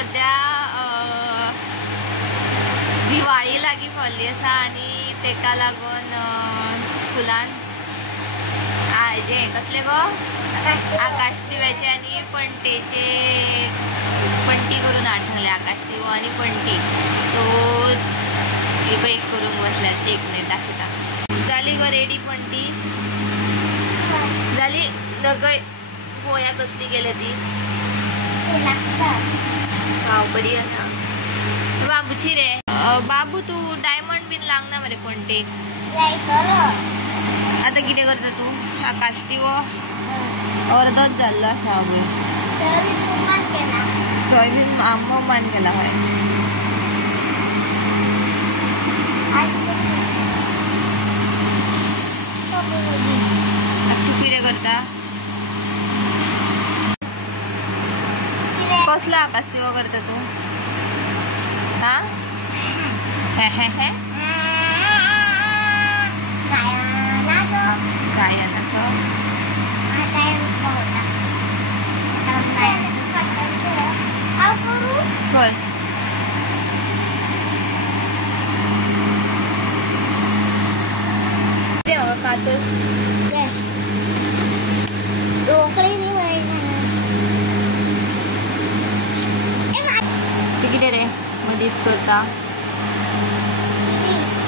सध्या दिवाळी लागी पडली आसा आणि तेका लागून स्कुलान जे कसले गो आकाश दिव्याचे आणि पणटेचे पणटी करून हाड सांगले आकाश दिवो आणि पणटी सो ही बैक करूंक बसल्यात. एक मिनिट दाखयता. जाली गो रेडी पणटी जाली दगय पोया कसली गेल्या ती बरी आसा. बाबूची रे बाबू तू डायमंड बीन लागना मरे पणटेक आता कितें करता तू आकाश दिवो अर्दोच जाल्लो आसा थंय बीन मान केला हय तू कितें करता कसलो आकाश दिवो करता तू हा गायनाचो कर ते म्हाका कातर रोकडी ते कितें रे मदीत करता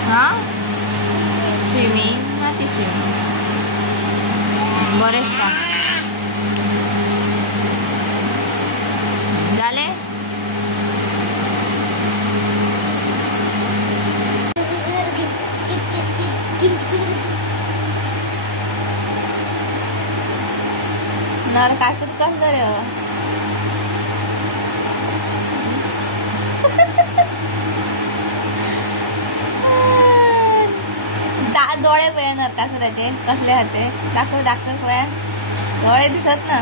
हा स्विमींग ना ती स्विमींग बरें आसता. जालें नरकासूर कसलो रे डोळे पळय नरकासुराचे कसले आहा ते दाखव दाखव पळय डोळे दिसत ना.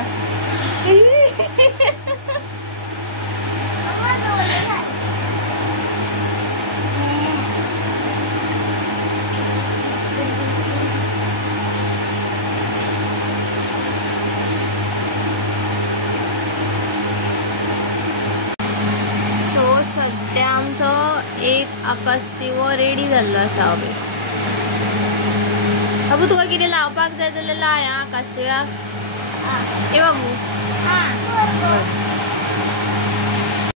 सो सध्या आमचो एक आकाश दिवो रेडी जाल्लो आसा. बाबू तुका कितें लावपाक जाय जाल्यार लाय आकाश दिव्याक ए बाबू.